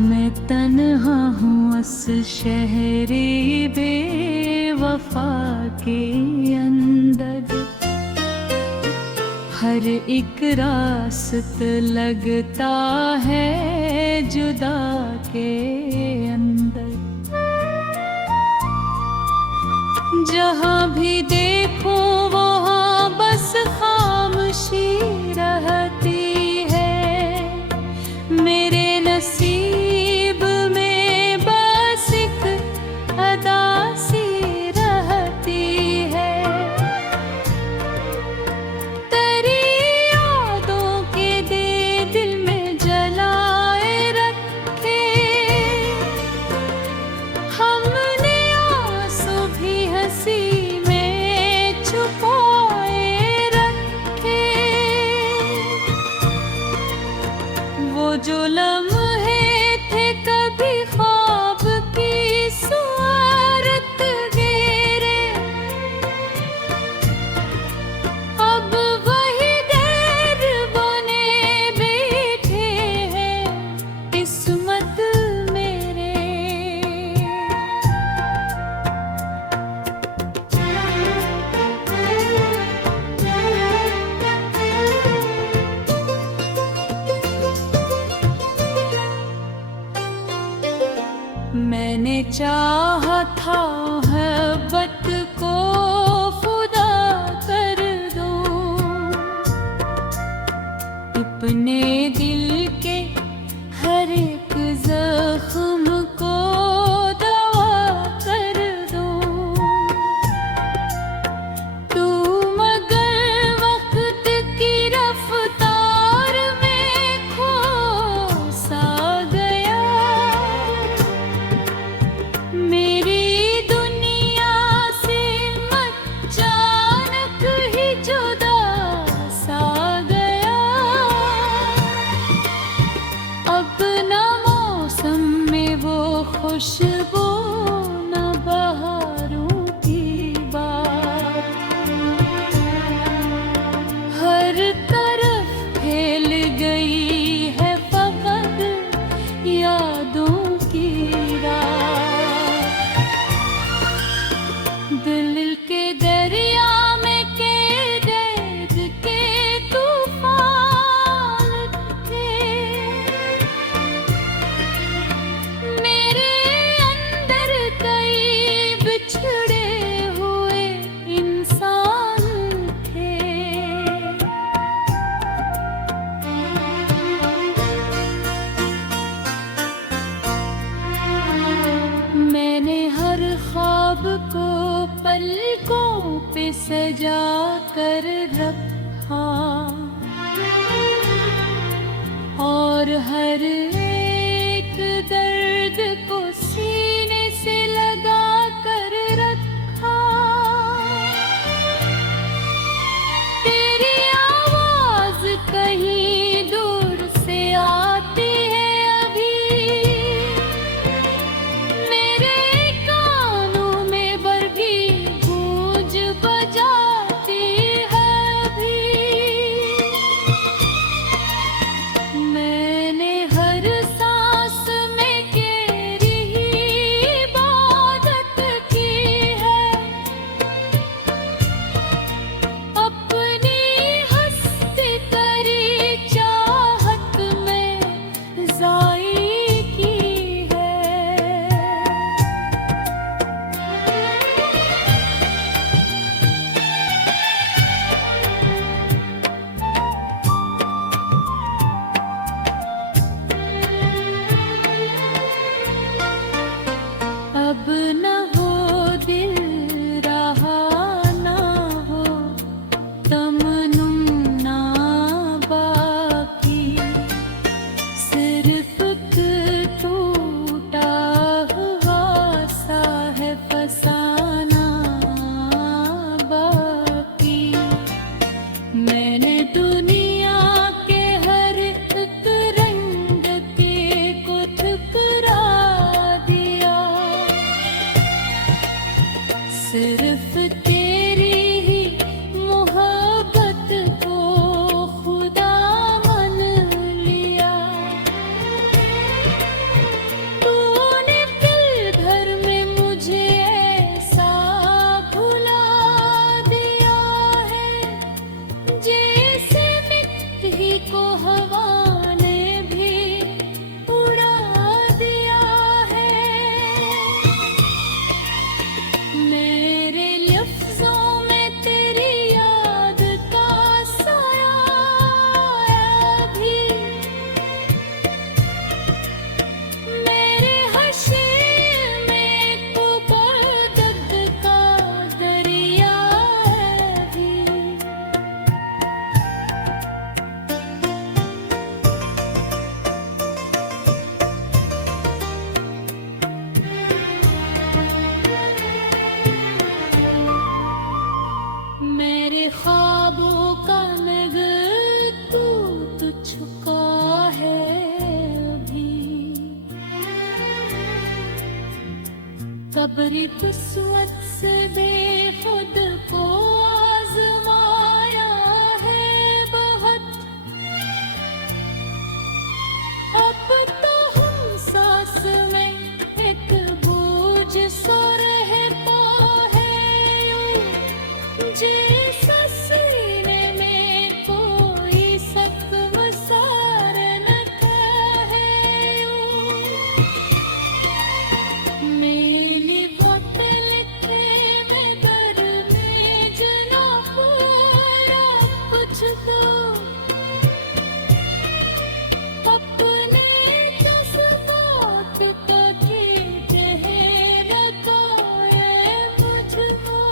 मैं तन्हा हूँ उस शहरे बेवफा के अंदर। हर एक रास्त लगता है जुदा के अंदर। जहाँ भी देखो वहाँ बस खामोशी रहती है। मेरे नसीब में बस एक अदा सी रहती है। तेरी यादों के दे दिल में जलाए रखे। हमने आंसू भी हंसी में छुपाए रखे। वो जो लम्हे थे कभी ख्वाब की सूरत गेरे, अब वही गैर बने बैठे हैं किस्मत मेरे। मैंने चाहा था मोहब्बत को खुदा कर दूं। अपने दिल के हर एक जख्म को दवा कर दूं। तू मगर वक्त की रफ्तार में खो सा गया। मेरी दुनिया से अचानक ही जुदा सा गया। को हवा ने भी उड़ा दिया है। मेरे लफ्जों में तेरी याद का साया भी, मेरे हशीर में तो दर्द का दरिया भी। मेरे ख्वाबों का नगर टूट चुका है अभी। कब्र किस्मत से बेखुद को आजमाया है बहुत। अब तो हम सांस में एक बोझ सो रहता है यूं, जैसा सीने में कोई सख्त सारनता है यूं। मैंने बहुत लिखे मैं दर में जना पूरा कुछ दो, अपने जज्बात का चेहरा है मुझको।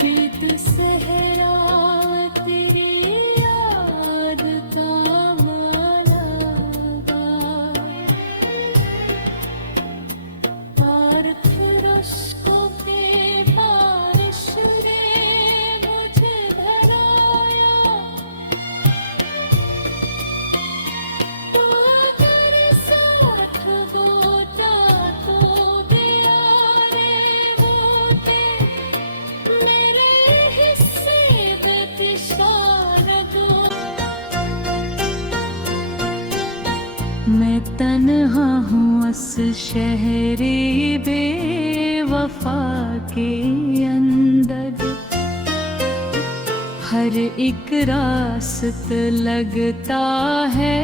गीत सहरा तेरी याद का माला गा, और फिर उसको के बारिश ने मुझे भराया। तू अगर साथ गोता तो दिया रे मोटे, मेरे हिस्से बेतिशारत। मैं तन्हा हूँ उस शहरे बेवफा के अंदर। हर एक रास्त लगता है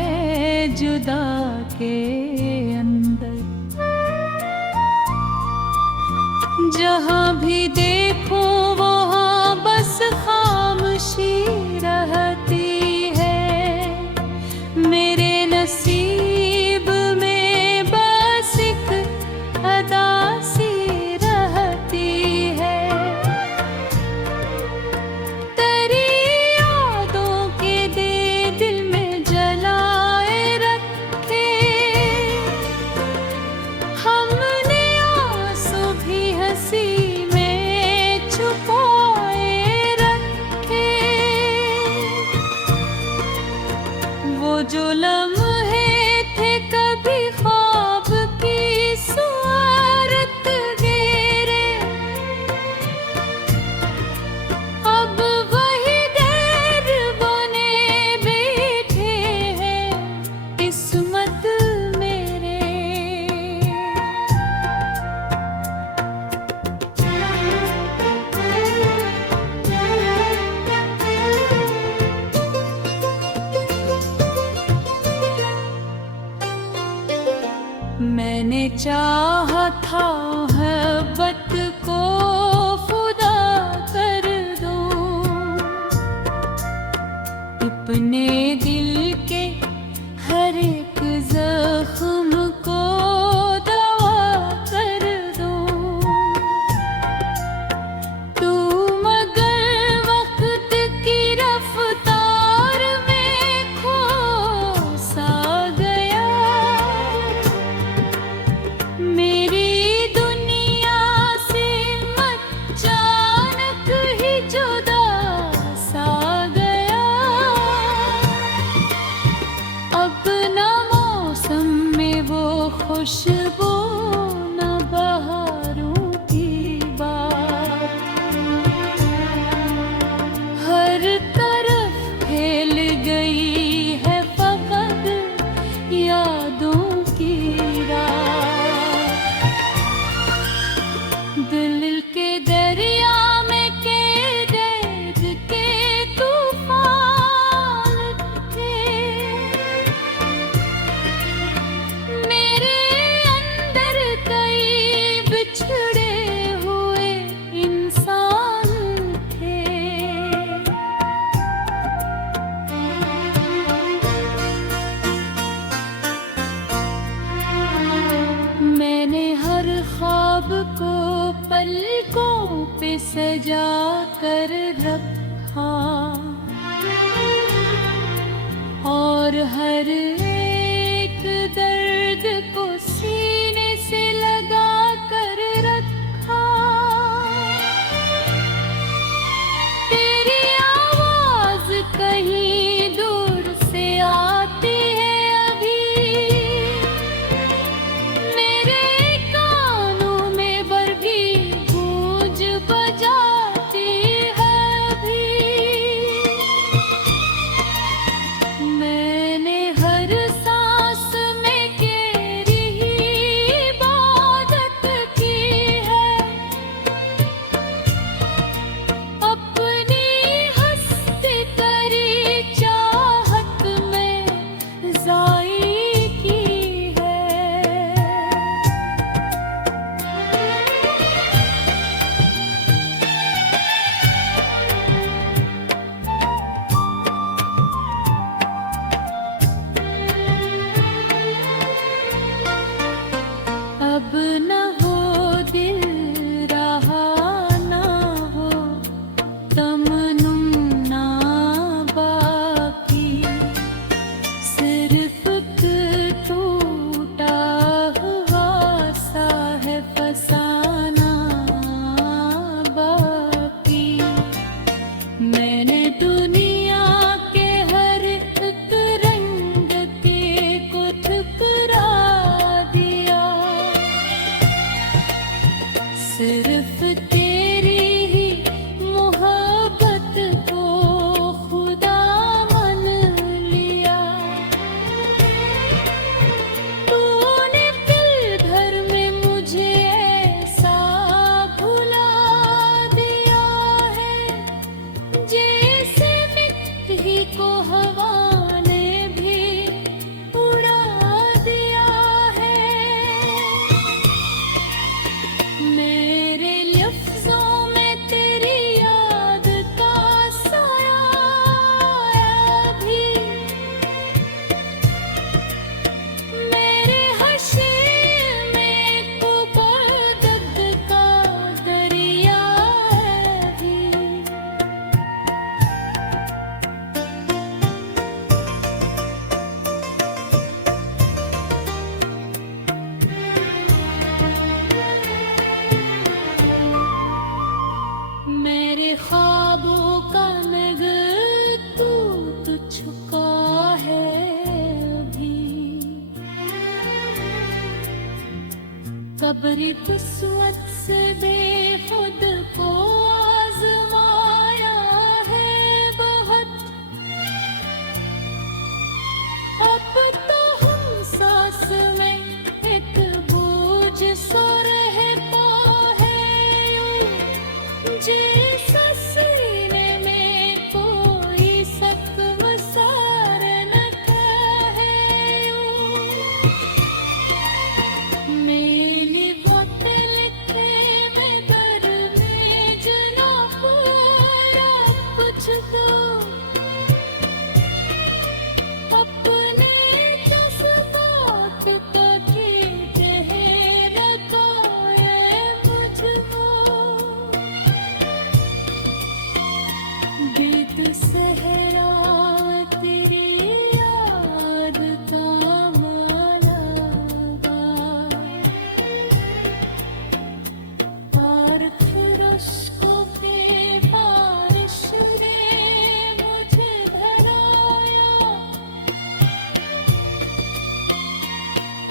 जुदा के अंदर। जहाँ भी देखो वहाँ बस खामोशी रहती है। मेरे नसीब में बस एक अदा सी रहती है। तेरी यादों के दे दिल में जलाए रखे। हमने आंसू भी हंसी में छुपाए रखे। वो जो लम्हे थे कभी ख्वाब की सूरत गेरे, अब वही गैर बने बैठे हैं किस्मत मेरे। मैंने चाहा था मोहब्बत को खुदा कर दूं, अपने दिल के हर एक जख्म को दवा कर दूं। तू मगर वक्त की रफ्तार में खो सा गया। मेरी दुनिया से अचानक ही जुदा सा गया। सबरी किस्मत से बेखुद को आजमाया है बहुत। अब तो हम सांस में एक बोझ सो रहता है यूं, जैसा सीने में कोई सख्त मसार न है यूं। मैंने बहुत लिखे मैं दर में जना पूरा कुछ तो अपने जज्बात का कह रखा है मुझको। बेद सहरा तेरी याद का मालावा, आर्थ रश्कों पे बारिश ने मुझे भराया।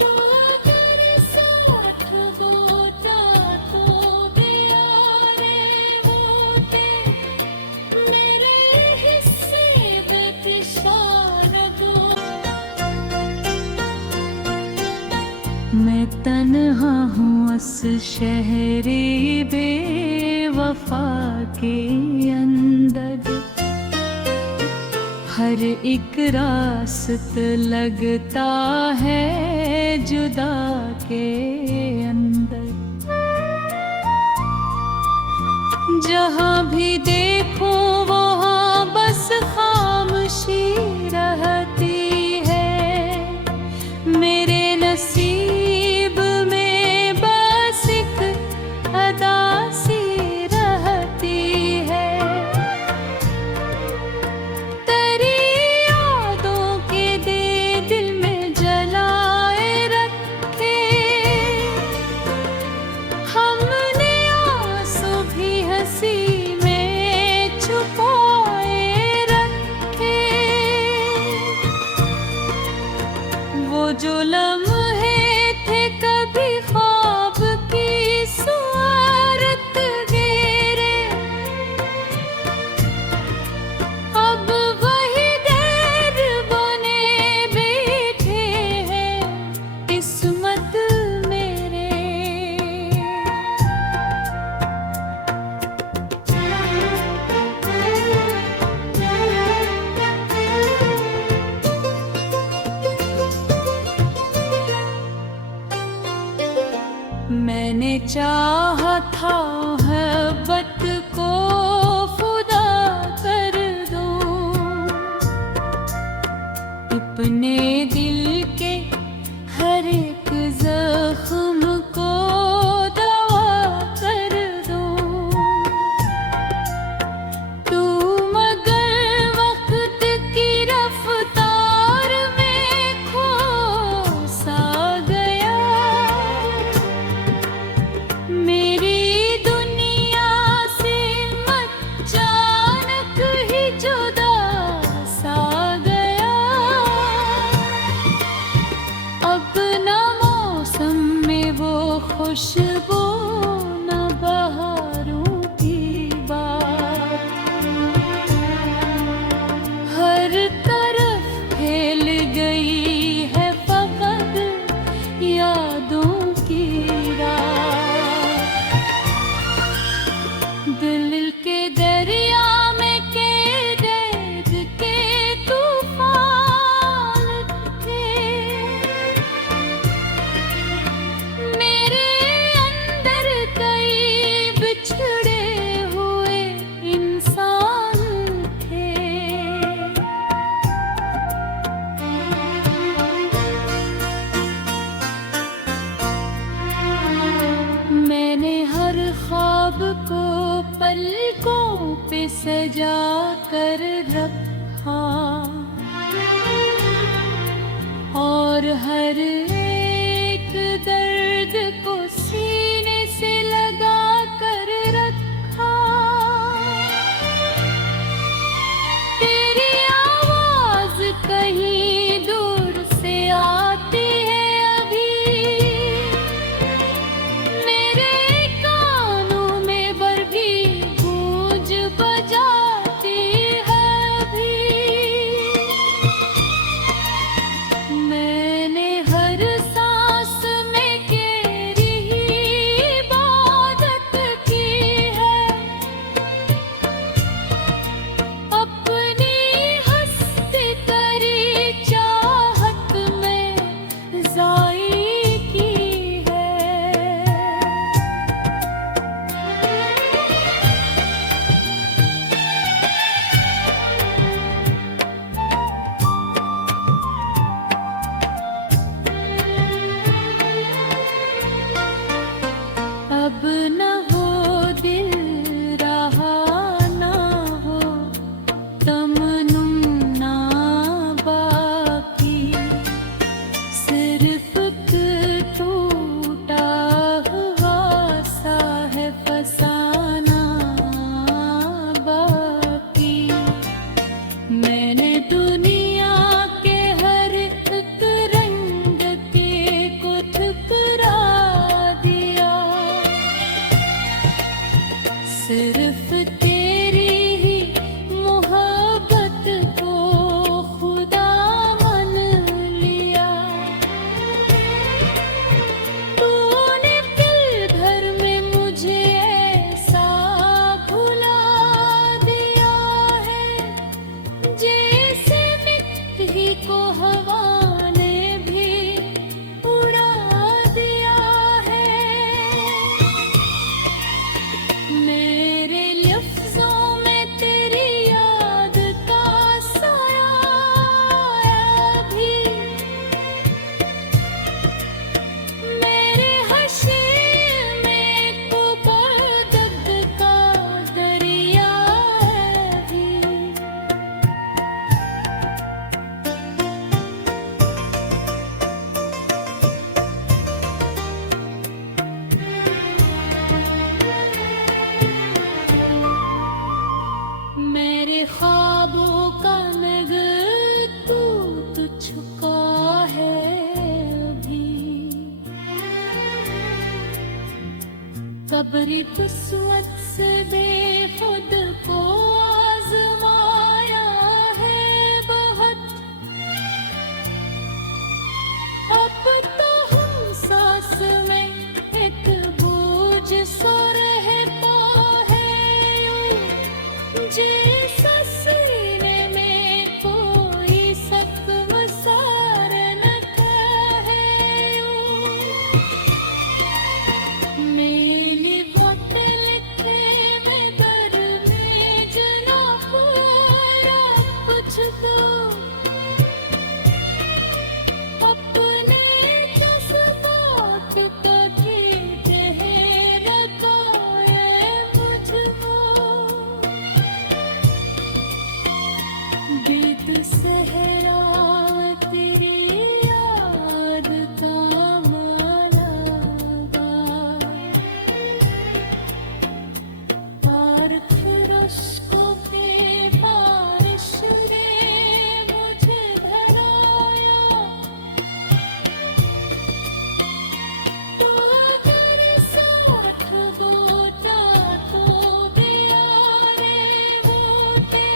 तो अगर साथ होता तो प्यारे होते, मेरे हिस्से गतिशार दो। मैं तन्हा हूँ उस शहरे बेवफा के अंदर, हर एक रास्त लगता है जुदा के अंदर। जहाँ भी देखो वहाँ बस खामोशी रहती है। मेरे नसीब में बस एक अदा सी रहती है। तेरी यादों के दे दिल में जलाए रखे, हमने आंसू भी हंसी में छुपाए रखे। वो जो लम्हे थे कभी ख्वाब की सूरत गेरे, अब वही गैर बने बैठे हैं किस्मत मेरे। मैंने चाहा था मोहब्बत को खुदा कर दूं, अपने दिल के हर एक जख्म को दवा कर दूं। तू मगर वक्त की रफ्तार में खो सा गया, मेरी दुनिया से अचानक ही जुदा सा गया। अब न मौसम में वो खुशबू न बहारों की बात, हर तरफ फैल गई है फकत यादों की रात। दिल के दरिया में कैद के तूफान थे, मेरे अंदर कई बिछड़े हुए इंसान थे। मैंने हर ख्वाब को पलकों पे सजा कर रखा, और हर एक दर्द को सीने से लगा कर रखा। तेरी आवाज कहीं दूर से आती है अभी, मैंने दुनिया के हर एक रंग के को ठुकरा दिया, सिर्फ तेरी ही मोहब्बत को खुदा मान लिया। तूने दिल भर में मुझे ऐसा भुला दिया है, जैसे मिट्टी को हवा ने भी उड़ा दिया है। मेरे लफ्जों में तेरी याद का साया भी, मेरे हशीर में को दर्द का दरिया भी। मेरे ख्वाबों का नगर टूट चुका है अभी, कब्री किस्मत से बेखुद को आजमाया है बहुत। अब तो हम सांस में एक बोझ सो रहता है यूं, जैसा सीने में कोई सकम सार न है यूं। मैंने खत लिखे मैं दर में जना पूरा कुछ दो, अपने जज्बात का गीत है रखाए मुझको। गीत सहरा तेरी याद का माला गा, और फिर उसको के बारिश ने मुझे धराया। तो अगर साथ होता तो बियारे होते,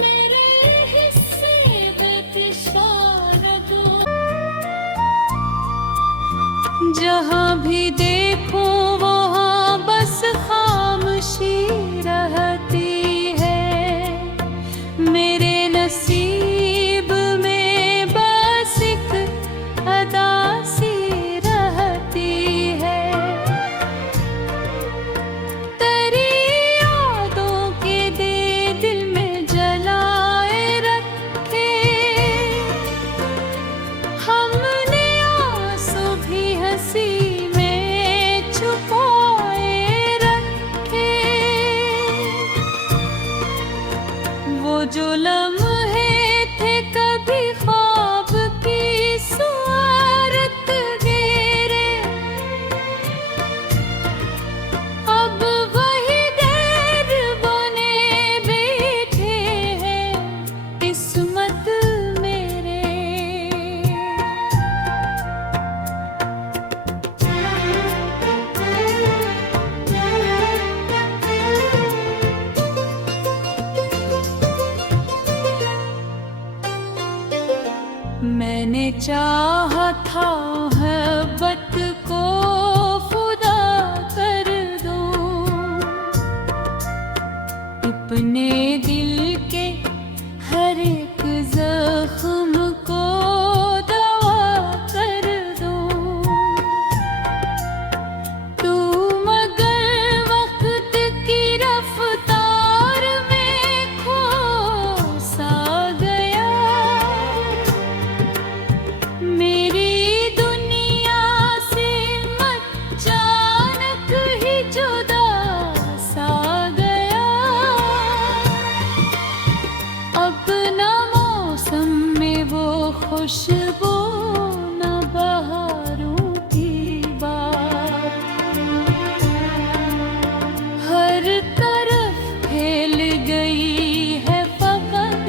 मेरे हिस्से बेतिशारत। जहाँ भी देखो वहाँ बस खामोशी रहती है, मेरे नसीब में बस एक अदा सी रहती है। तेरी यादों के दे दिल में जलाए रखे, हमने आंसू भी हंसी में छुपाए रखे। वो जो लम्हे थे कभी ख्वाब की सूरत गेरे, अब वही डर बने बैठे हैं किस्मत मेरे। मैंने चाहा था मोहब्बत को खुदा कर दूं, अपने दिल के हर एक जख्म को दवा कर दूं। तू मगर वक्त की रफ्तार में खो सा गया, मेरी दुनिया से अचानक ही जुदा सा गया। अब न मौसम में वो खुशबू न बहारों की बात, हर तरफ फैल गई है फकत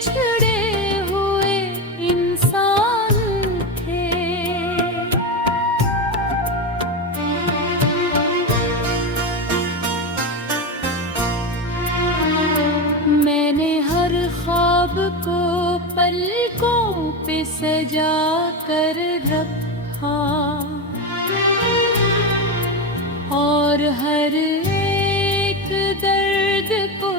बिछड़े हुए इंसान थे। मैंने हर ख्वाब को पलकों पे सजा कर रखा और हर एक दर्द को